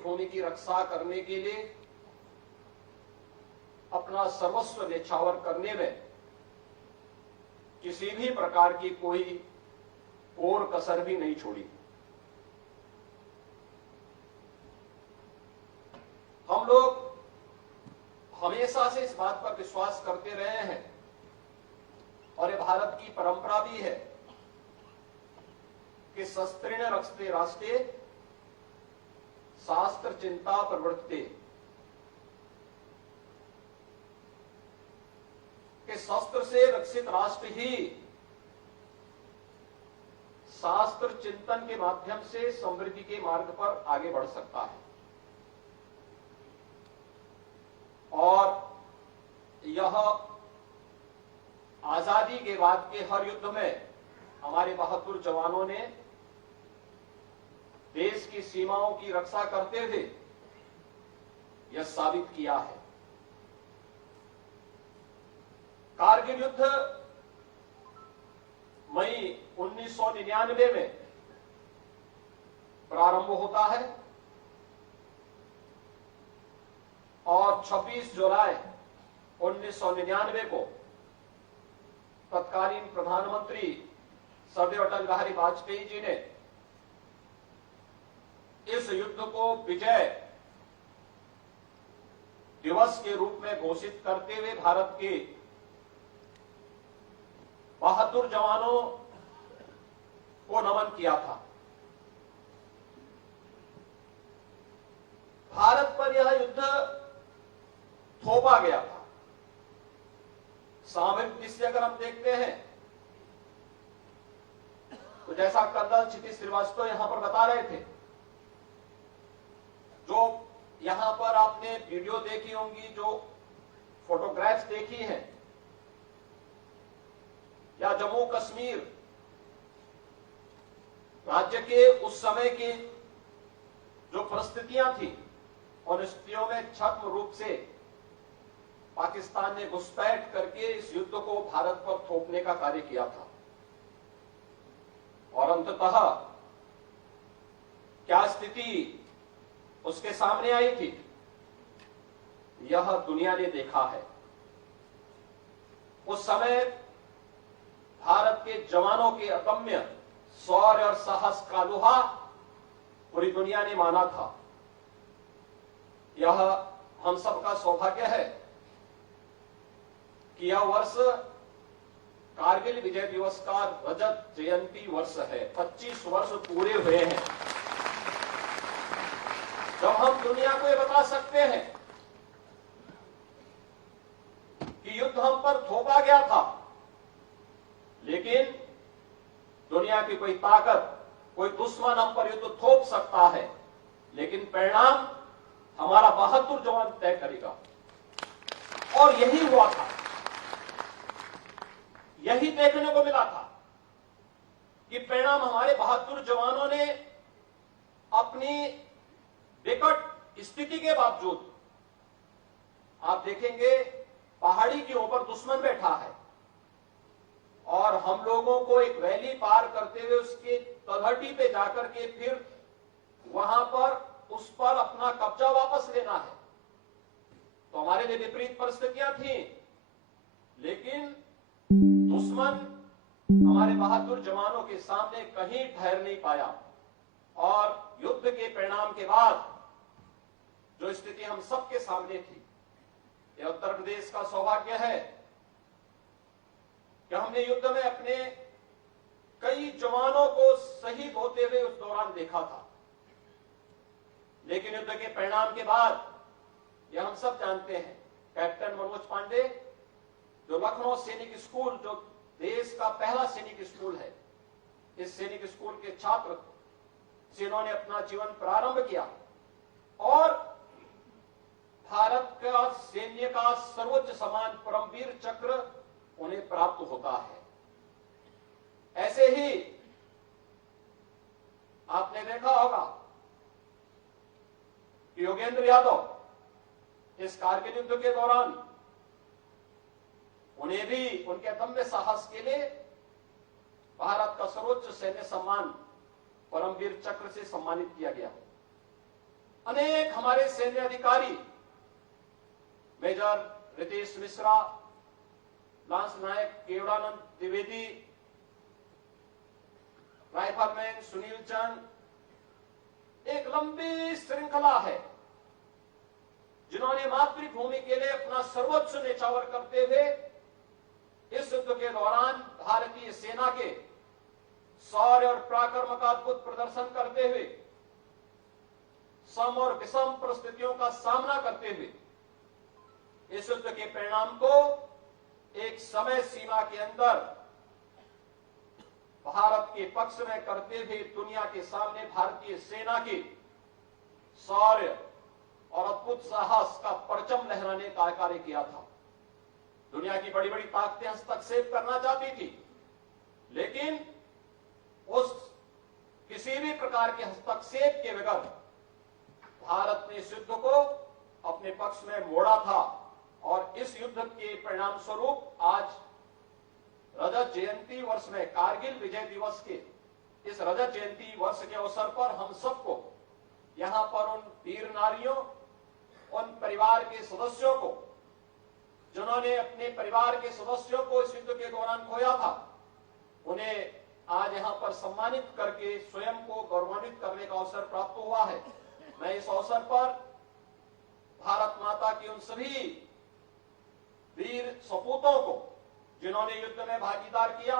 मातृभूमि की रक्षा करने के लिए अपना सर्वस्व न्यौछावर करने में किसी भी प्रकार की कोई कोर कसर भी नहीं छोड़ी। हम लोग हमेशा से इस बात पर विश्वास करते रहे हैं और ये भारत की परंपरा भी है कि शस्त्रेण रक्षते राष्ट्रे शास्त्र चिंता प्रवृत्ते, कि शस्त्र से रक्षित राष्ट्र ही शास्त्र चिंतन के माध्यम से समृद्धि के मार्ग पर आगे बढ़ सकता है। और यह आजादी के बाद के हर युद्ध में हमारे बहादुर जवानों ने देश की सीमाओं की रक्षा करते हुए यह साबित किया है। कारगिल युद्ध मई 1999 में प्रारंभ होता है और 26 जुलाई 1999 को तत्कालीन प्रधानमंत्री सरदेव अटल बिहारी वाजपेयी जी ने इस युद्ध को विजय दिवस के रूप में घोषित करते हुए भारत के बहादुर जवानों को नमन किया था। भारत पर यह युद्ध थोपा गया था। सामरिक दृष्टि अगर हम देखते हैं तो जैसा कर्नल क्षितिज श्रीवास्तव यहां पर बता रहे थे, जो यहां पर आपने वीडियो देखी होंगी, जो फोटोग्राफ्स देखी हैं, या जम्मू कश्मीर राज्य के उस समय की जो परिस्थितियां थी, उन स्थितियों में छद्म रूप से पाकिस्तान ने घुसपैठ करके इस युद्ध को भारत पर थोपने का कार्य किया था। और अंततः क्या स्थिति उसके सामने आई थी, यह दुनिया ने देखा है। उस समय भारत के जवानों के अदम्य शौर्य और साहस का लोहा पूरी दुनिया ने माना था। यह हम सबका सौभाग्य है कि यह वर्ष कारगिल विजय दिवस का रजत जयंती वर्ष है। 25 वर्ष पूरे हुए हैं जब हम दुनिया को ये बता सकते हैं कि युद्ध हम पर थोपा गया था, लेकिन दुनिया की कोई ताकत, कोई दुश्मन हम पर युद्ध थोप सकता है, लेकिन परिणाम हमारा बहादुर जवान तय करेगा। और यही हुआ था, यही देखने को मिला था कि परिणाम हमारे बहादुर जवानों ने अपनी विकट स्थिति के बावजूद, आप देखेंगे पहाड़ी के ऊपर दुश्मन बैठा है और हम लोगों को एक वैली पार करते हुए उसके तलहटी पे जाकर के फिर वहां पर उस पर अपना कब्जा वापस लेना है। तो हमारे लिए विपरीत परिस्थितियां थी, लेकिन दुश्मन हमारे बहादुर जवानों के सामने कहीं ठहर नहीं पाया। और युद्ध के परिणाम के बाद जो स्थिति हम सबके सामने थी, यह उत्तर प्रदेश का सौभाग्य है कि हमने युद्ध में अपने कई जवानों को शहीद होते हुए उस दौरान देखा था। लेकिन युद्ध के परिणाम के बाद यह हम सब जानते हैं, कैप्टन मनोज पांडे, जो लखनऊ सैनिक स्कूल, जो देश का पहला सैनिक स्कूल है, इस सैनिक स्कूल के छात्र जिन्होंने अपना जीवन प्रारंभ किया और भारत का सैन्य का सर्वोच्च सम्मान परमवीर चक्र उन्हें प्राप्त होता है। ऐसे ही आपने देखा होगा कि योगेंद्र यादव इस कारगिल युद्ध के दौरान, उन्हें भी उनके अदम्य साहस के लिए भारत का सर्वोच्च सैन्य सम्मान परमवीर चक्र से सम्मानित किया गया। अनेक हमारे सैन्य अधिकारी, मेजर रितेश मिश्रा, लांस नायक केवड़ानंद द्विवेदी, राइफलमैन सुनील चंद, एक लंबी श्रृंखला है जिन्होंने मातृभूमि के लिए अपना सर्वोच्च न्यौछावर करते हुए इस युद्ध के दौरान भारतीय सेना के शौर्य और पराक्रम का अद्भुत प्रदर्शन करते हुए सम और विषम परिस्थितियों का सामना करते हुए इस युद्ध के परिणाम को एक समय सीमा के अंदर भारत के पक्ष में करते हुए दुनिया के सामने भारतीय सेना के शौर्य और अद्भुत साहस का परचम लहराने का कार्य किया था। दुनिया की बड़ी बड़ी ताकतें हस्तक्षेप करना चाहती थी, लेकिन उस किसी भी प्रकार के हस्तक्षेप के बगैर भारत ने इस युद्ध को अपने पक्ष में मोड़ा था और इस युद्ध के परिणाम स्वरूप आज रजत जयंती वर्ष में, कारगिल विजय दिवस के इस रजत जयंती वर्ष के अवसर पर हम सबको यहां पर उन वीर नारियों, उन परिवार के सदस्यों को जिन्होंने अपने परिवार के सदस्यों को इस युद्ध के दौरान खोया था, उन्हें आज यहां पर सम्मानित करके स्वयं को गौरवान्वित करने का अवसर प्राप्त हुआ है। मैं इस अवसर पर भारत माता की उन सभी वीर सपूतों को जिन्होंने युद्ध में भागीदार किया,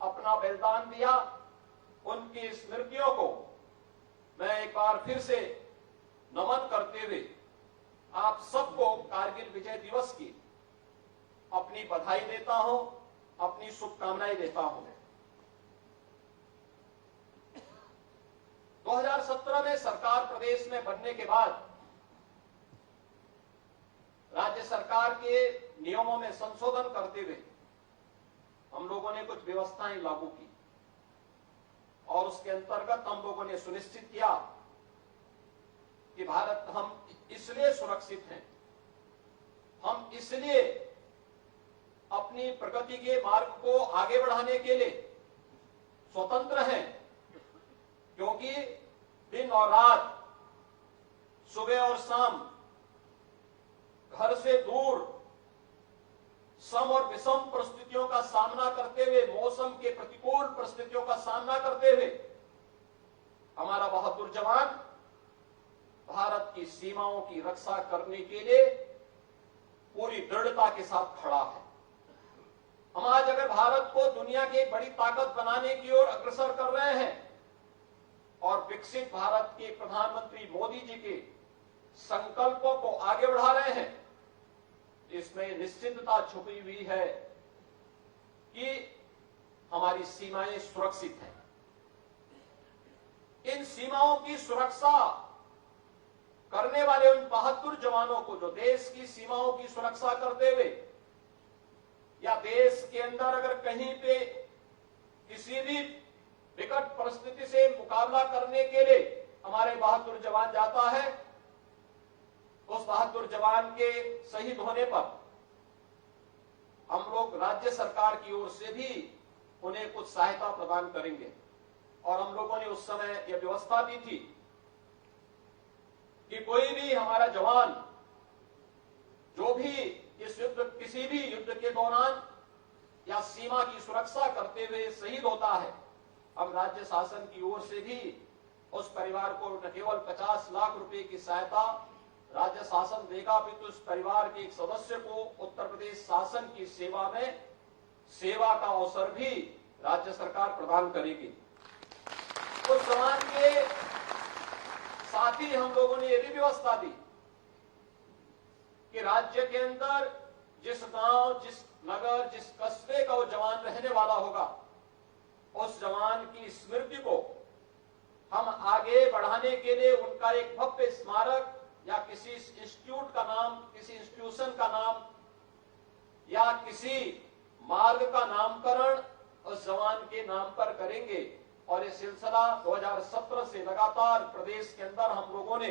अपना बलिदान दिया, उनकी स्मृतियों को मैं एक बार फिर से नमन करते हुए आप सबको कारगिल विजय दिवस की अपनी बधाई देता हूं, अपनी शुभकामनाएं देता हूं। 2017 में सरकार प्रदेश में बनने के बाद राज्य सरकार के नियमों में संशोधन करते हुए हम लोगों ने कुछ व्यवस्थाएं लागू की और उसके अंतर्गत हम लोगों ने सुनिश्चित किया कि भारत हम इसलिए सुरक्षित हैं, हम इसलिए अपनी प्रगति के मार्ग को आगे बढ़ाने के लिए स्वतंत्र हैं क्योंकि दिन और रात, सुबह और शाम घर से दूर सम और विषम परिस्थितियों का सामना करते हुए, मौसम के प्रतिकूल परिस्थितियों का सामना करते हुए हमारा बहादुर जवान भारत की सीमाओं की रक्षा करने के लिए पूरी दृढ़ता के साथ खड़ा है। हम आज अगर भारत को दुनिया की एक बड़ी ताकत बनाने की ओर अग्रसर कर रहे हैं और विकसित भारत के प्रधानमंत्री मोदी जी के संकल्पों को आगे बढ़ा रहे हैं, इसमें निश्चितता छुपी हुई है कि हमारी सीमाएं सुरक्षित हैं। इन सीमाओं की सुरक्षा करने वाले उन बहादुर जवानों को जो देश की सीमाओं की सुरक्षा करते हुए या देश के अंदर अगर कहीं पे किसी भी विकट परिस्थिति से मुकाबला करने के लिए हमारे बहादुर जवान जाता है, उस बहादुर जवान के शहीद होने पर हम लोग राज्य सरकार की ओर से भी उन्हें कुछ सहायता प्रदान करेंगे। और हम लोगों ने उस समय यह व्यवस्था दी थी कि कोई भी हमारा जवान जो भी इस युद्ध, किसी भी युद्ध के दौरान या सीमा की सुरक्षा करते हुए शहीद होता है, हम राज्य शासन की ओर से भी उस परिवार को न केवल 50 लाख रुपए की सहायता राज्य शासन देगा, अपितु उस परिवार के एक सदस्य को उत्तर प्रदेश शासन की सेवा में सेवा का अवसर भी राज्य सरकार प्रदान करेगी। उस जवान के साथ ही हम लोगों ने यह भी व्यवस्था दी कि राज्य के अंदर जिस गांव, जिस नगर, जिस कस्बे का वो जवान रहने वाला होगा, उस जवान की स्मृति को हम आगे बढ़ाने के लिए उनका एक भव्य स्मारक या किसी इंस्टीट्यूट का नाम, किसी इंस्टीट्यूशन का नाम या किसी मार्ग का नामकरण उस जवान के नाम पर करेंगे। और ये सिलसिला 2017 से लगातार प्रदेश के अंदर हम लोगों ने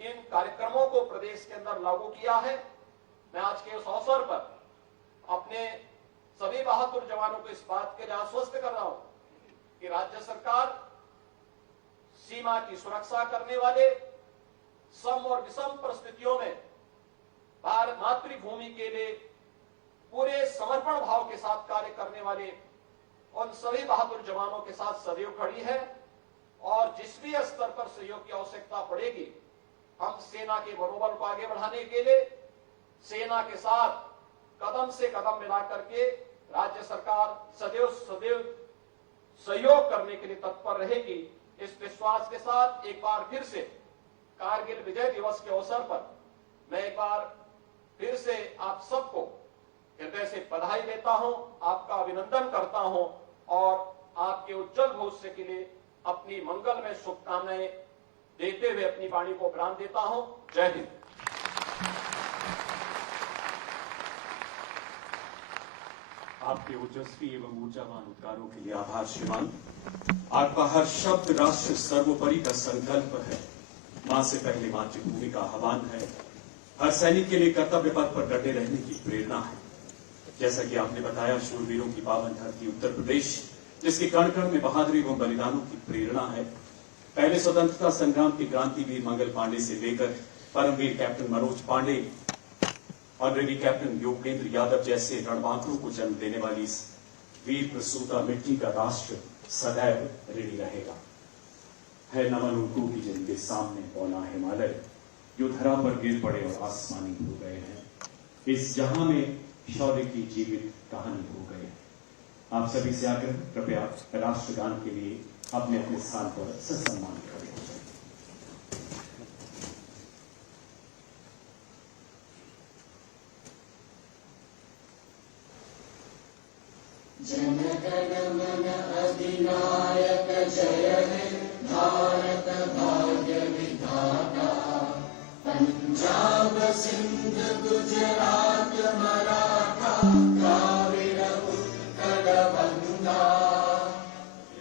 इन कार्यक्रमों को प्रदेश के अंदर लागू किया है। मैं आज के उस अवसर पर अपने सभी बहादुर जवानों को इस बात के लिए आश्वस्त कर रहा हूं कि राज्य सरकार सीमा की सुरक्षा करने वाले सम और विषम परिस्थितियों में भारत मातृभूमि के लिए पूरे समर्पण भाव के साथ कार्य करने वाले उन सभी बहादुर जवानों के साथ सदैव खड़ी है और जिस भी स्तर पर सहयोग की आवश्यकता पड़ेगी, हम सेना के मनोबल को आगे बढ़ाने के लिए सेना के साथ कदम से कदम मिला करके राज्य सरकार सदैव सहयोग करने के लिए तत्पर रहेगी। इस विश्वास के साथ एक बार फिर से कारगिल विजय दिवस के अवसर पर मैं एक बार फिर से आप सबको हृदय से बधाई देता हूं, आपका अभिनंदन करता हूं और आपके उज्जवल भविष्य के लिए अपनी मंगलमय शुभकामनाएं देते हुए अपनी वाणी को विराम देता हूं। जय हिंद। आपके ओजस्वी एवं ऊर्जावान उद्गारों के लिए आभार श्रीमान। आपका हर शब्द राष्ट्र सर्वोपरि का संकल्प है, मां से पहले मातृभूमि का आह्वान है, हर सैनिक के लिए कर्तव्य पथ पर डटे रहने की प्रेरणा है। जैसा कि आपने बताया, शूरवीरों की पावन धरती उत्तर प्रदेश, जिसके कण कण में बहादुरी एवं बलिदानों की प्रेरणा है। पहले स्वतंत्रता संग्राम के क्रांतिवीर मंगल पांडे से लेकर परमवीर कैप्टन मनोज पांडे और ब्रिगेडियर कैप्टन योगेंद्र यादव जैसे रणबांकुरों को जन्म देने वाली इस वीर प्रसूता मिट्टी का राष्ट्र सदैव ऋणी रहेगा। है नमन उनको की जिनके सामने पौना हिमालय, जो धरा पर गिर पड़े और आसमानी हो गए हैं। इस जहां में शौर्य की जीवित कहानी हो गए। आप सभी से आग्रह, कृपया राष्ट्रगान के लिए अपने अपने स्थान पर ससम्मान खड़े हो जाए। जन गण मन अधिनायक जय हे भारत भाग्य विधाता। पंजाब सिंध गुजरात मराठा द्राविड़ उत्कल बंगा।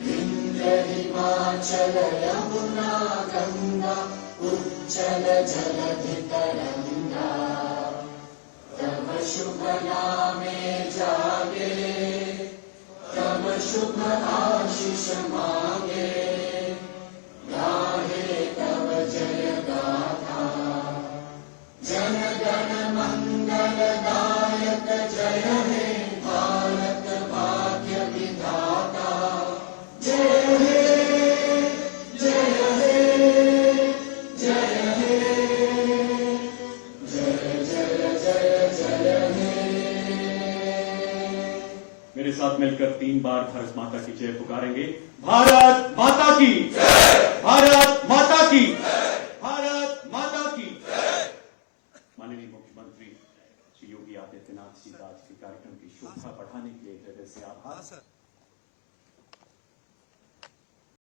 विंध्य हिमाचल यमुना गंगा उज्जल जलधि तरंगा। तब शुभ नामे जागे, तब शुभ आशीष मांगे। गाहे तब जय गाथा, जन गण मंगल दायक जय हे भारत भाग्य विधाता। जय हे जय हे जय हे जय जय जय जय हे। मेरे साथ मिलकर 3 बार भारत माता की जय पुकारेंगे। भारत माता की जय, भारत माता की जय, भारत माता की जय। माननीय मुख्यमंत्री श्री योगी आदित्यनाथ जी का आज के कार्यक्रम की शोभा बढ़ाने के लिए हृदय से आभार।